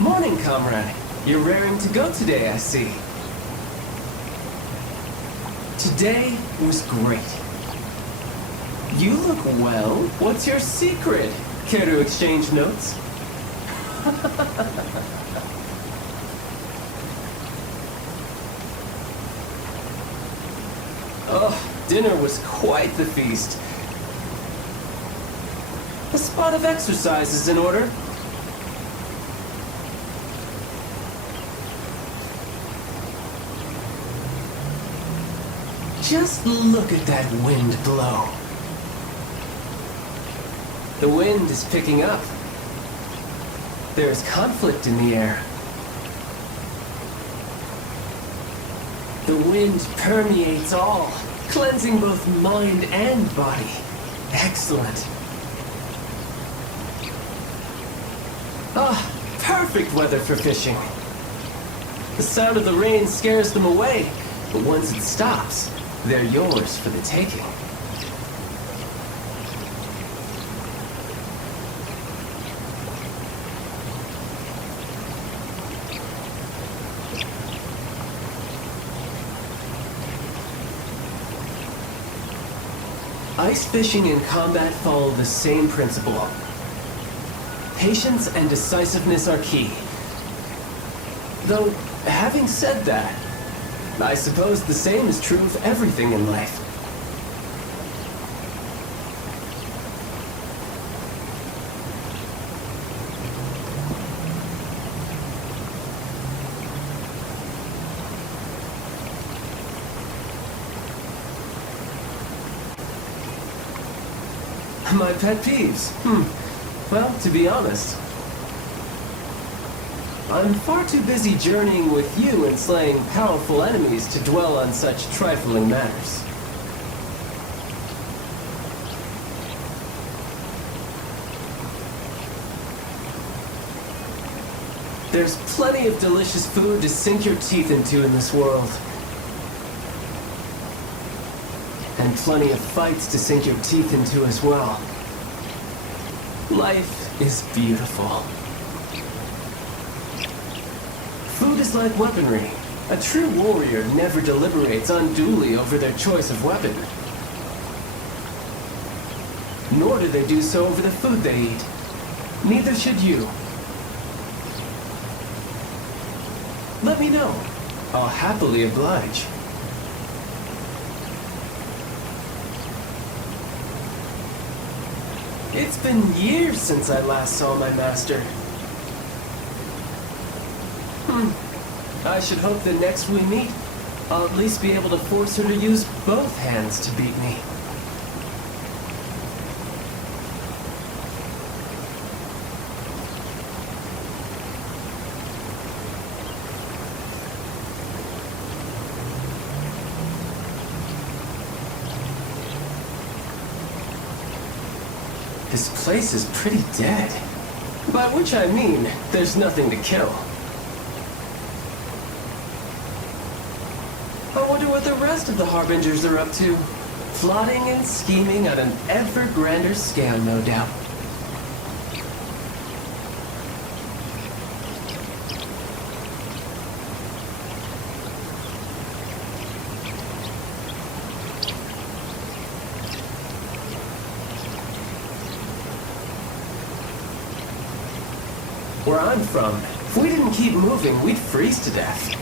Morning, comrade. You're raring to go today, I see. Today was great. You look well. What's your secret? Care to exchange notes? Oh, dinner was quite the feast. A spot of exercise is in order. Just look at that wind blow. The wind is picking up. There's conflict in the air. The wind permeates all, cleansing both mind and body. Excellent. Ah, perfect weather for fishing. The sound of the rain scares them away, but once it stops, they're yours for the taking. Ice fishing and combat follow the same principle. Patience and decisiveness are key. Though, having said that, I suppose the same is true of everything in life. My pet peeves? Well, to be honest, I'm far too busy journeying with you and slaying powerful enemies to dwell on such trifling matters. There's plenty of delicious food to sink your teeth into in this world. And plenty of fights to sink your teeth into as well. Life is beautiful. Food is like weaponry. A true warrior never deliberates unduly over their choice of weapon. Nor do they do so over the food they eat. Neither should you. Let me know. I'll happily oblige. It's been years since I last saw my master. I should hope that next we meet, I'll at least be able to force her to use both hands to beat me. This place is pretty dead. By which I mean, there's nothing to kill. I wonder what the rest of the Harbingers are up to. Plotting and scheming on an ever grander scale, no doubt. Where I'm from, if we didn't keep moving, we'd freeze to death.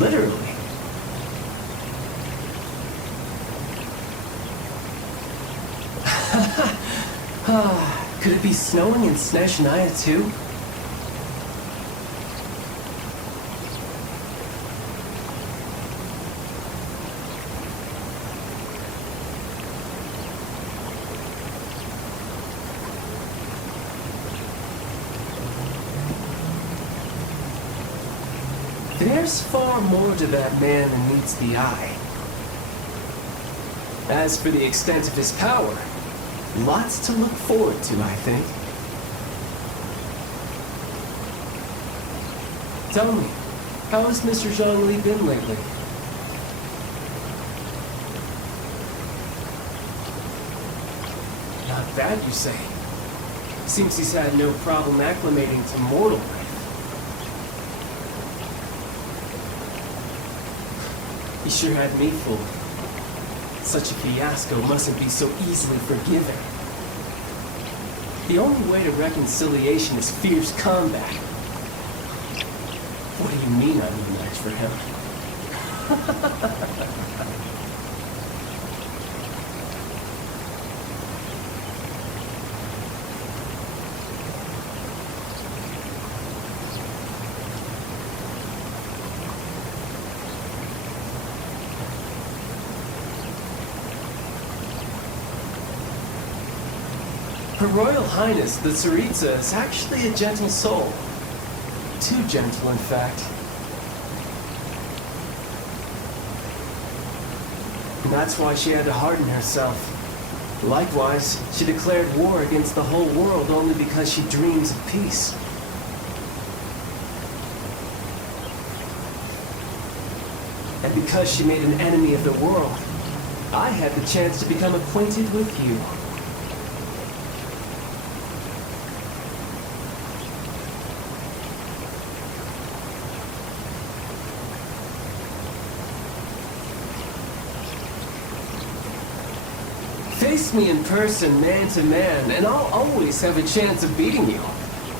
Literally. Could it be snowing in Snezhnaya too? There's far more to that man than meets the eye. As for the extent of his power, lots to look forward to, I think. Tell me, how has Mr. Zhongli been lately? Not bad, you say. Seems he's had no problem acclimating to mortal life. You sure had me fooled. Such a fiasco mustn't be so easily forgiven. The only way to reconciliation is fierce combat. What do you mean I'm no match for him? Her Royal Highness, the Tsaritsa, is actually a gentle soul. Too gentle, in fact. And that's why she had to harden herself. Likewise, she declared war against the whole world only because she dreams of peace. And because she made an enemy of the world, I had the chance to become acquainted with you. Face me in person, man to man, and I'll always have a chance of beating you.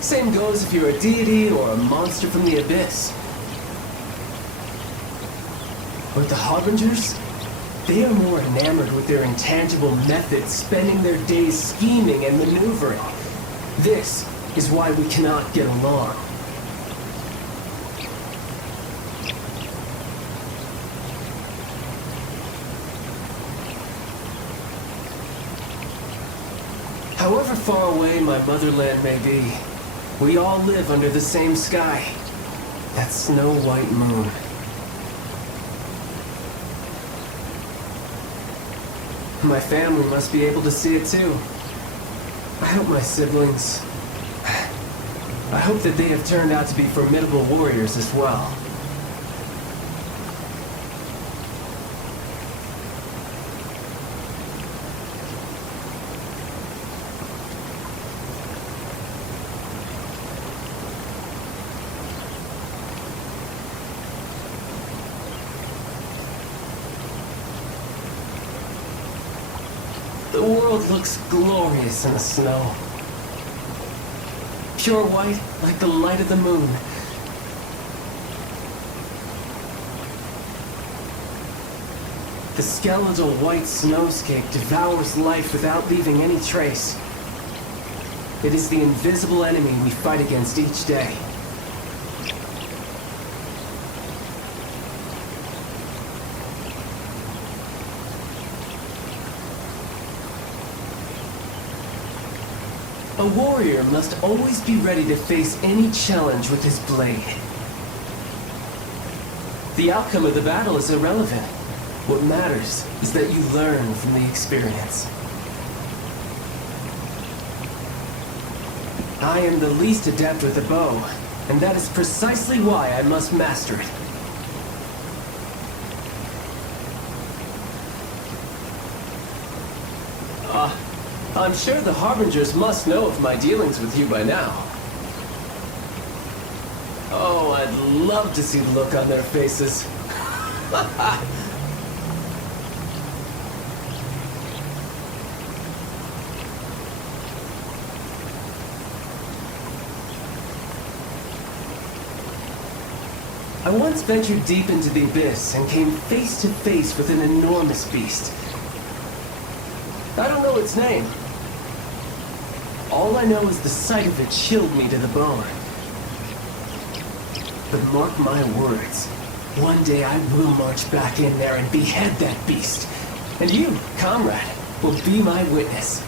Same goes if you're a deity or a monster from the abyss. But the Harbingers? They are more enamored with their intangible methods, spending their days scheming and maneuvering. This is why we cannot get along. However far away my motherland may be, we all live under the same sky. That snow-white moon. My family must be able to see it too. I hope my siblings... I hope that they have turned out to be formidable warriors as well. The world looks glorious in the snow. Pure white, like the light of the moon. The skeletal white snowscape devours life without leaving any trace. It is the invisible enemy we fight against each day. A warrior must always be ready to face any challenge with his blade. The outcome of the battle is irrelevant. What matters is that you learn from the experience. I am the least adept with a bow, and that is precisely why I must master it. I'm sure the Harbingers must know of my dealings with you by now. Oh, I'd love to see the look on their faces. I once ventured deep into the abyss and came face to face with an enormous beast. I don't know its name. All I know is the sight of it chilled me to the bone. But mark my words, one day I will march back in there and behead that beast. And you, comrade, will be my witness.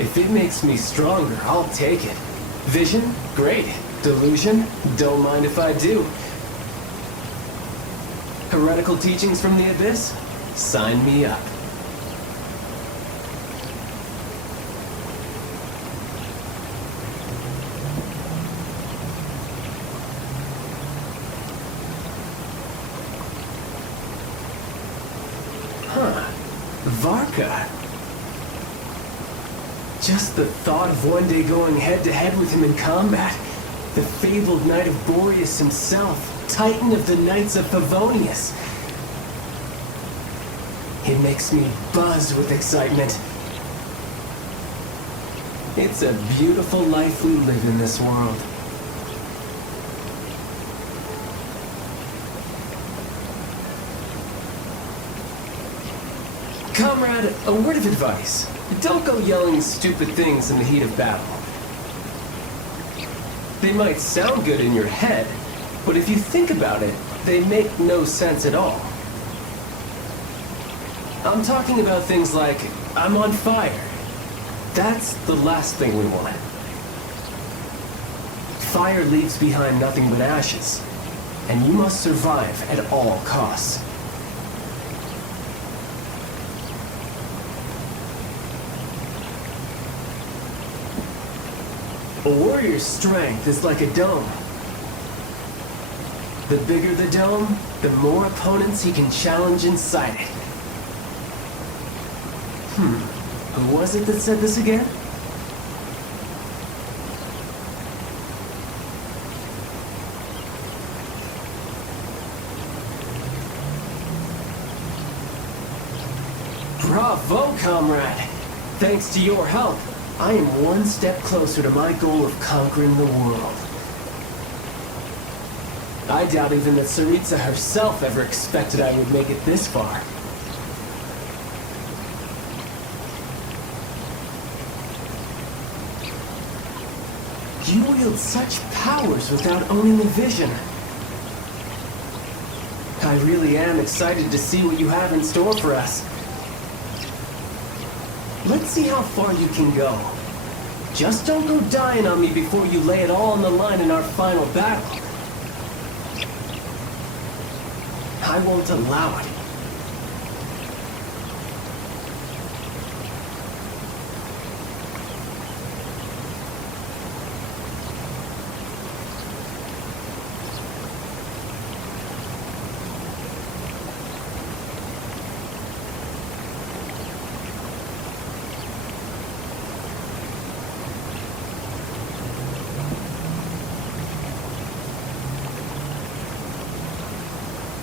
If it makes me stronger, I'll take it. Vision? Great. Delusion? Don't mind if I do. Heretical teachings from the abyss? Sign me up. Varka. Just the thought of one day going head-to-head with him in combat. The fabled knight of Boreas himself, titan of the Knights of Favonius. It makes me buzz with excitement. It's a beautiful life we live in this world. Comrade, a word of advice. Don't go yelling stupid things in the heat of battle. They might sound good in your head, but if you think about it, they make no sense at all. I'm talking about things like, I'm on fire. That's the last thing we want. Fire leaves behind nothing but ashes, and you must survive at all costs. A warrior's strength is like a dome. The bigger the dome, the more opponents he can challenge inside it. Who was it that said this again? Bravo, comrade! Thanks to your help, I am one step closer to my goal of conquering the world. I doubt even that Tsaritsa herself ever expected I would make it this far. You wield such powers without owning a vision. I really am excited to see what you have in store for us. Let's see how far you can go. Just don't go dying on me before you lay it all on the line in our final battle. I won't allow it.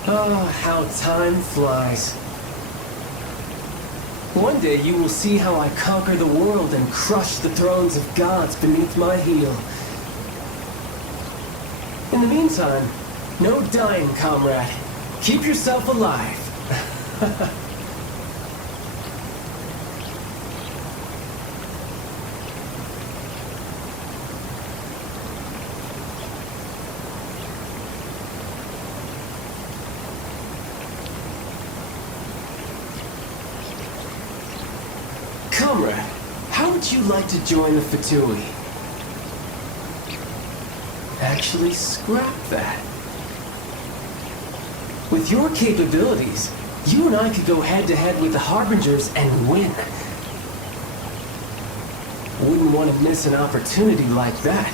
Oh, how time flies. One day you will see how I conquer the world and crush the thrones of gods beneath my heel. In the meantime, no dying, comrade. Keep yourself alive. Comrade, how would you like to join the Fatui? Actually, scrap that. With your capabilities, you and I could go head-to-head with the Harbingers and win. Wouldn't want to miss an opportunity like that.